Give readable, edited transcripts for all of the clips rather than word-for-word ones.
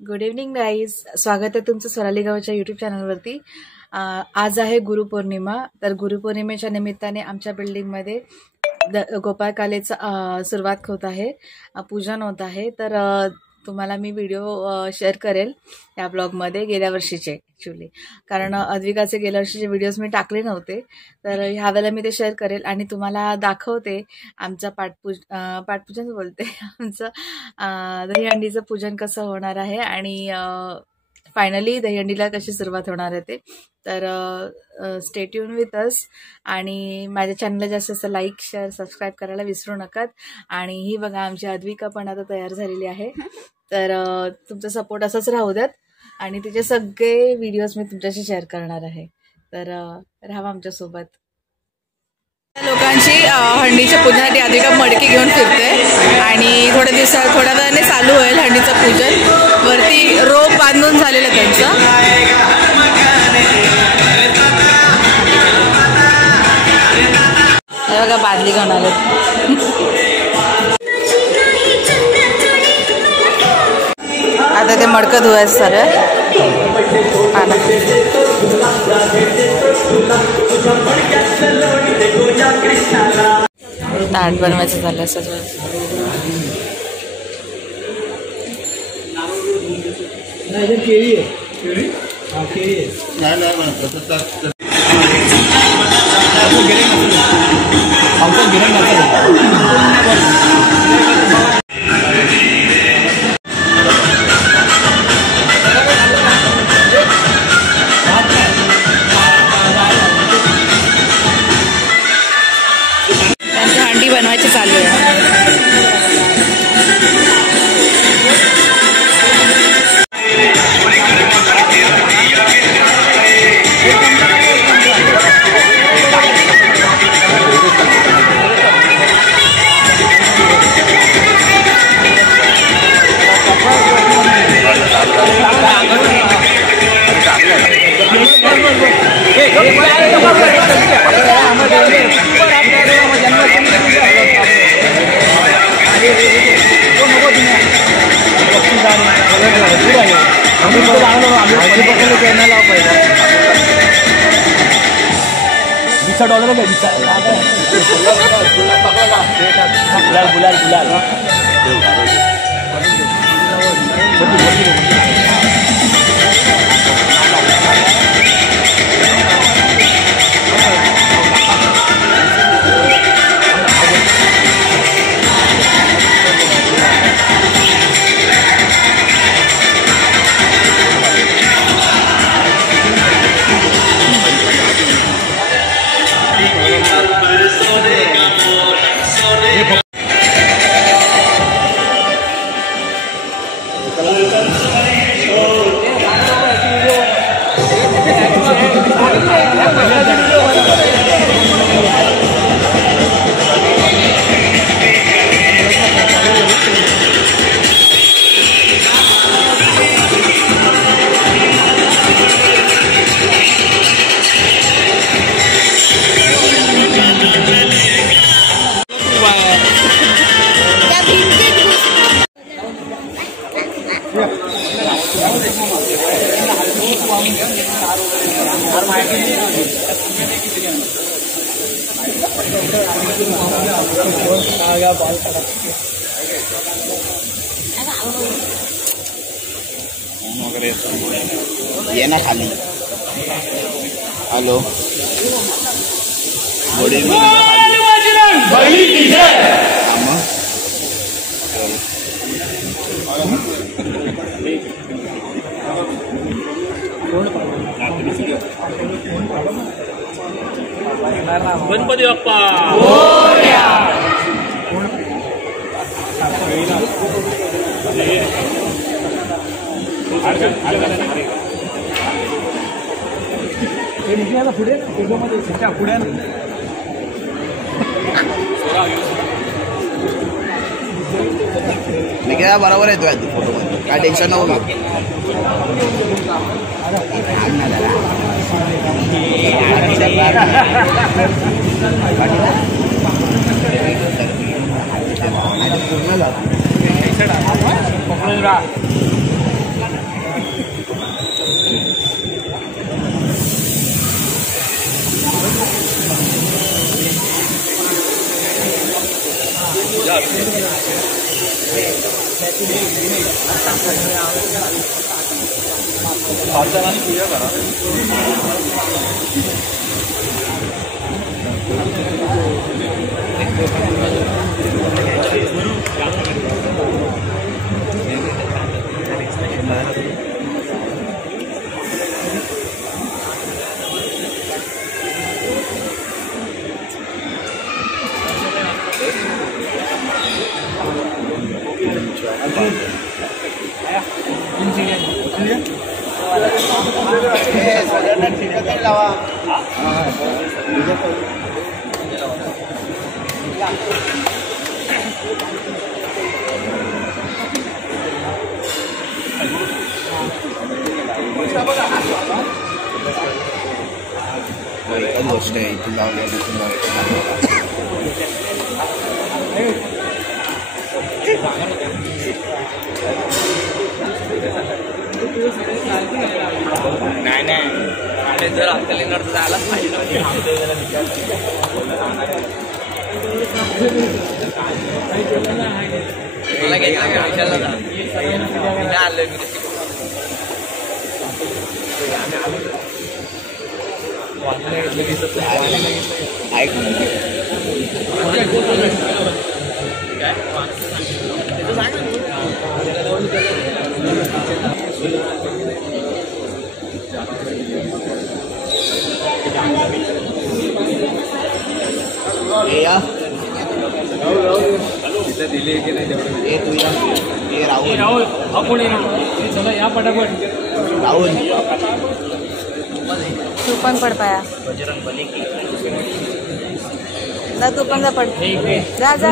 Good evening guys, स्वागत आहे तुमचं स्वराली गावच्या यूट्यूब चॅनलवरती। आज आहे गुरुपौर्णिमा। तर गुरुपौर्णिमेच्या निमित्ताने आमच्या बिल्डिंगमध्ये गोपाळकालेचं सुरुवात होत आहे, पूजन होत आहे। तर तुम्हाला मी व्हिडिओ शेअर करेल या ब्लॉगमध्ये, गेल्या वर्षीचे ॲक्च्युली, कारण अद्विकाचे गेल्या वर्षीचे व्हिडिओज मी टाकले नव्हते। तर ह्यावेळेला मी ते शेअर करेल आणि तुम्हाला दाखवते आमचं पाठपूजन बोलते आमचं दहीहंडीचं पूजन कसं होणार आहे आणि फायनली दहीहंडीला कशी सुरुवात होणार आहे ते। तर स्टे ट्यून विथ अस आणि माझ्या चॅनलला जास्त असं लाईक शेअर सबस्क्राईब करायला विसरू नका। आणि ही बघा आमची अद्विका पण आता तयार झालेली आहे। तर तुमचा सपोर्ट असाच राहू द्यात आणि तिचे सगळे व्हिडिओज मी तुमच्याशी शेअर करणार आहे। तर राहा आमच्यासोबत। लोकांची हंडीच्या पूजनासाठी अद्विका मडकी घेऊन फिरते आणि थोड्या वेळाने चालू होईल हंडीचं पूजन। वरती रोप बांधून झालेलं त्यांचं। हे बघा बादली घेऊन आले। आता ते मडकं धुवायचं सर ताट बनवायचं झालं सगळं। हंडी बनवायची चालू आहे। $20 में गुलाल ये ना खाली। Hello good evening. गणपती बाप्पा मोरया। पुढे मी काय बरोबर येतोय फोटो मध्ये, काय टेन्शन नको घेऊ। पूर्ण पूजा करा गोष्ट आहे इथून लावल्या नाही जर आपल्याला जायलाच पाहिजे मला घ्यायला दिले की नाही राहुल आपण चला या पटापट राहुल तू पण पड पाया जा तू पण जा पड जा जा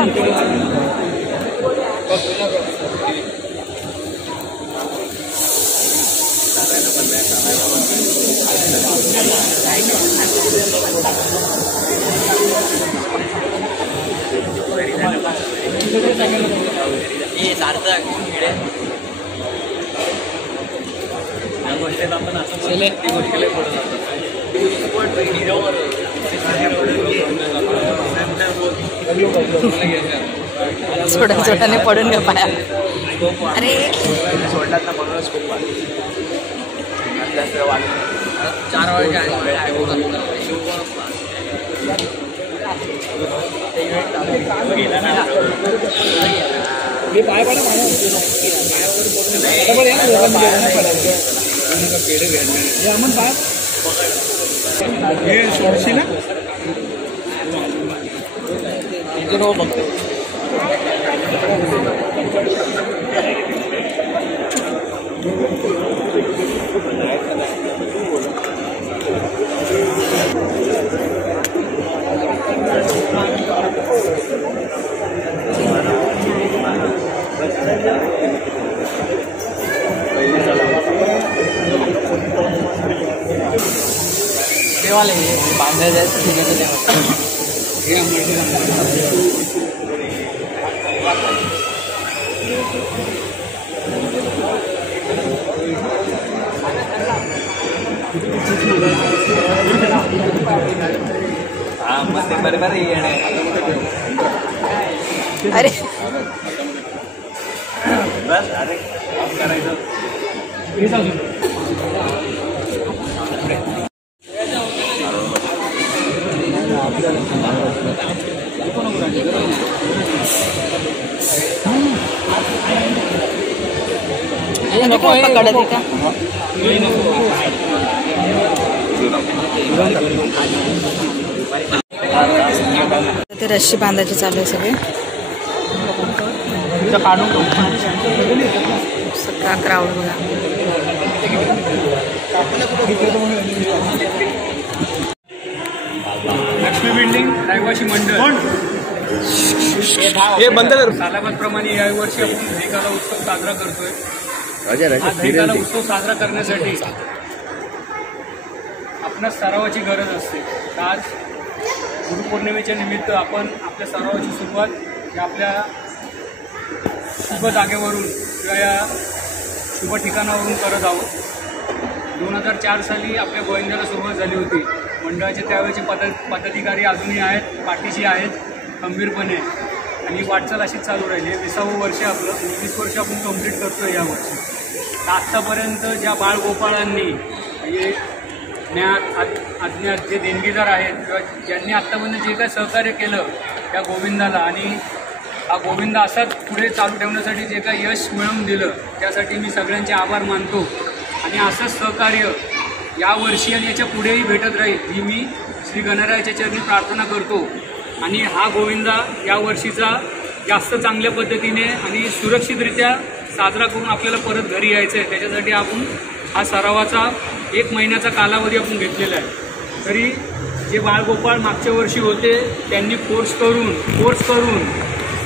गोष्टीत आपण असं ती गोष्टीला पुढे छोट्या छोट्याने पडून घ्या पाया अरे सोडलात ना म्हणूनच खूप 4 वाजता पाय पडा हे सोडशी ना बघतो वाले बांधले जायचं मस्त बरोबर अरे बस अरे करायचं नको पकडत का ते रस्सी बांधायची चालू आहे सगळे सगळा क्राऊड बघा लक्ष्मी बिल्डिंग रहिवासी मंडळ हे बंद कर सालाबादप्रमाणे याही वर्षी आपण दहीकाला उत्सव साजरा करतोय हा दहीकाला उत्सव साजरा करण्यासाठी आपल्या सरावाची गरज असते. आज गुरुपौर्णिमेच्या निमित्त आपण आपल्या सरावाची सुरुवात या आपल्या शुभ जागेवरून किंवा या शुभ ठिकाणावरून करत आहोत. 2004 साली आपल्या गोविंदाला सुरुवात झाली होती. मंडळाचे त्यावेळेचे पदाधिकारी अजूनही आहेत, पाठीशी आहेत खंबीरपणे. आणि वाटचाल अशीच चालू राहिली आहे. 20वं वर्ष आपलं आणि 20 वर्ष आपण कंप्लीट करतो या वर्षी. तर आत्तापर्यंत ज्या बाळगोपाळांनी म्हणजे ज्ञात अज्ञात जे देणगीदार आहेत किंवा ज्यांनी आत्तापर्यंत जे काय सहकार्य केलं त्या गोविंदाला आणि हा गोविंद असाच पुढे चालू ठेवण्यासाठी जे काय यश मिळवून दिलं त्यासाठी मी सगळ्यांचे आभार मानतो. आणि असंच सहकार्य यावर्षी आणि याच्या पुढेही भेटत राहील ही मी श्री गणरायाच्या चरणी प्रार्थना करतो. आणि हा गोविंदा यावर्षीचा जास्त चांगल्या पद्धतीने आणि सुरक्षितरित्या साजरा करून आपल्याला परत घरी यायचं आहे. त्याच्यासाठी आपण हा सरावाचा 1 महिन्याचा कालावधी आपण घेतलेला आहे. तरी जे बाळगोपाळ मागच्या वर्षी होते त्यांनी फोर्स करून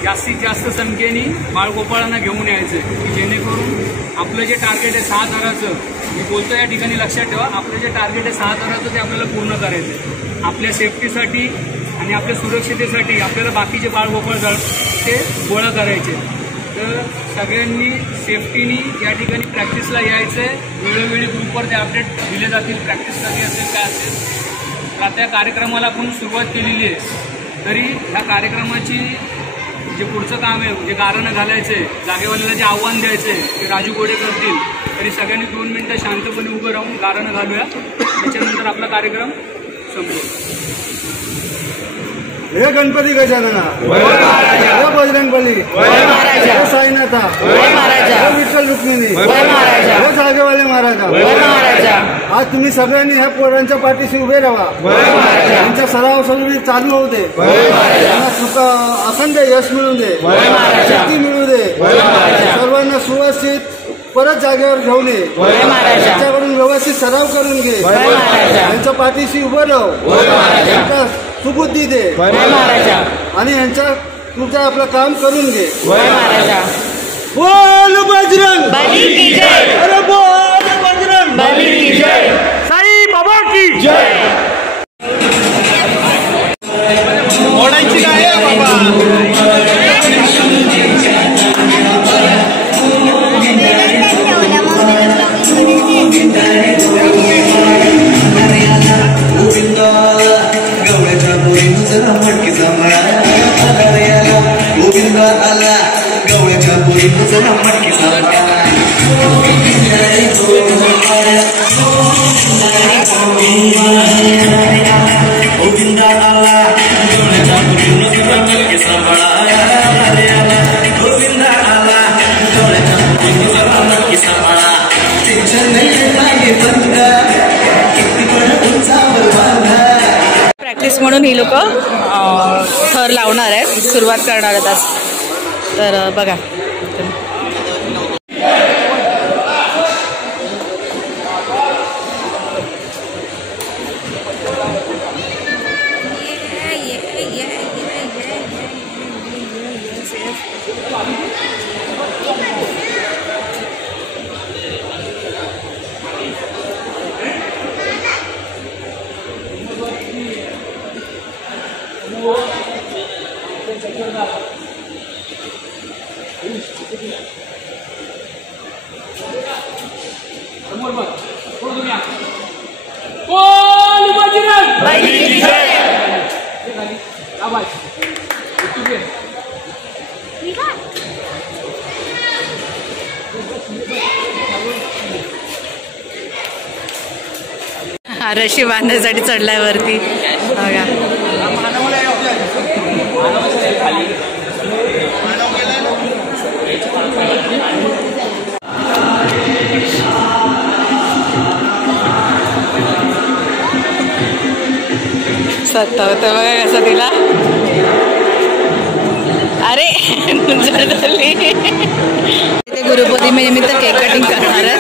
जास्तीत जास्त संख्येने बाळगोपाळांना घेऊन यायचं आहे की जेणेकरून आपलं जे टार्गेट आहे 6,000चं, मी बोलतो या ठिकाणी लक्षात ठेवा, आपलं जे टार्गेट आहे 6,000चं ते आपल्याला पूर्ण करायचं आहे. आपल्या सेफ्टीसाठी आणि आपल्या सुरक्षितेसाठी आपल्याला बाकीचे बाळगोपाळ ते गोळा करायचे. तर सगळ्यांनी सेफ्टीनी या ठिकाणी प्रॅक्टिसला यायचं आहे. वेळोवेळी ग्रुपवर ते अपडेट दिले जातील, प्रॅक्टिस कधी असेल काय असेल. आता या कार्यक्रमाला आपण सुरुवात केलेली आहे. तरी ह्या कार्यक्रमाची जे पुढचं काम आहे म्हणजे गारणं घालायचं आहे, जागेवाल्याला जे आव्हान द्यायचं आहे ते राजू गोडे करतील. तरी सगळ्यांनी 2 मिनिटं शांतपणे उभं राहून गारणं घालूया. त्याच्यानंतर आपला कार्यक्रम संपतो. हे गणपती गजानना, हे बजरंगबली, हे साईनाथा, हे विठ्ठल रुक्मिणी, हे जागेवाले महाराजा. आज तुम्ही सगळ्यांनी ह्या पोरांच्या पाठीशी उभे राहा. त्यांच्या सराव सगळी चालू होऊ दे, त्यांना अखंड यश मिळू दे, शक्ती मिळू दे, सर्वांना सुव्यवस्थित परत जागेवर घेऊन ये, त्याच्याकडून व्यवस्थित सराव करून घे, त्यांच्या पाठीशी उभं राहू, सुबुद्धी दे आणि यांच्या तुझं आपलं काम करून घे. बोल बजरंग अरे बोल बजरंग साई बाबा की जय. ओढायची काय बाबा. गोविंदा आला गवळ्याच्या पोरीनं जरा मटकी सारखा. गोविंदा आला गवळ्याच्या पोरीनं जरा मटकी सांभाळा. गोविंदा आला गवळ्याच्या पोरीनं जरा मटकी सांभाळा. त्यांच्या नाही मागे बंद किती पण उंचावर बांधा. प्रॅक्टिस म्हणून ही लोक थर लावणार आहेत, सुरुवात करणार आहेत आज. तर बघा रशी बांधण्यासाठी चढलाय वरती बघा. सत्ता होतं बघा कसं तिला. अरे ते गुरुपौर्णिमेनिमित्त केक कटिंग करणार आहे.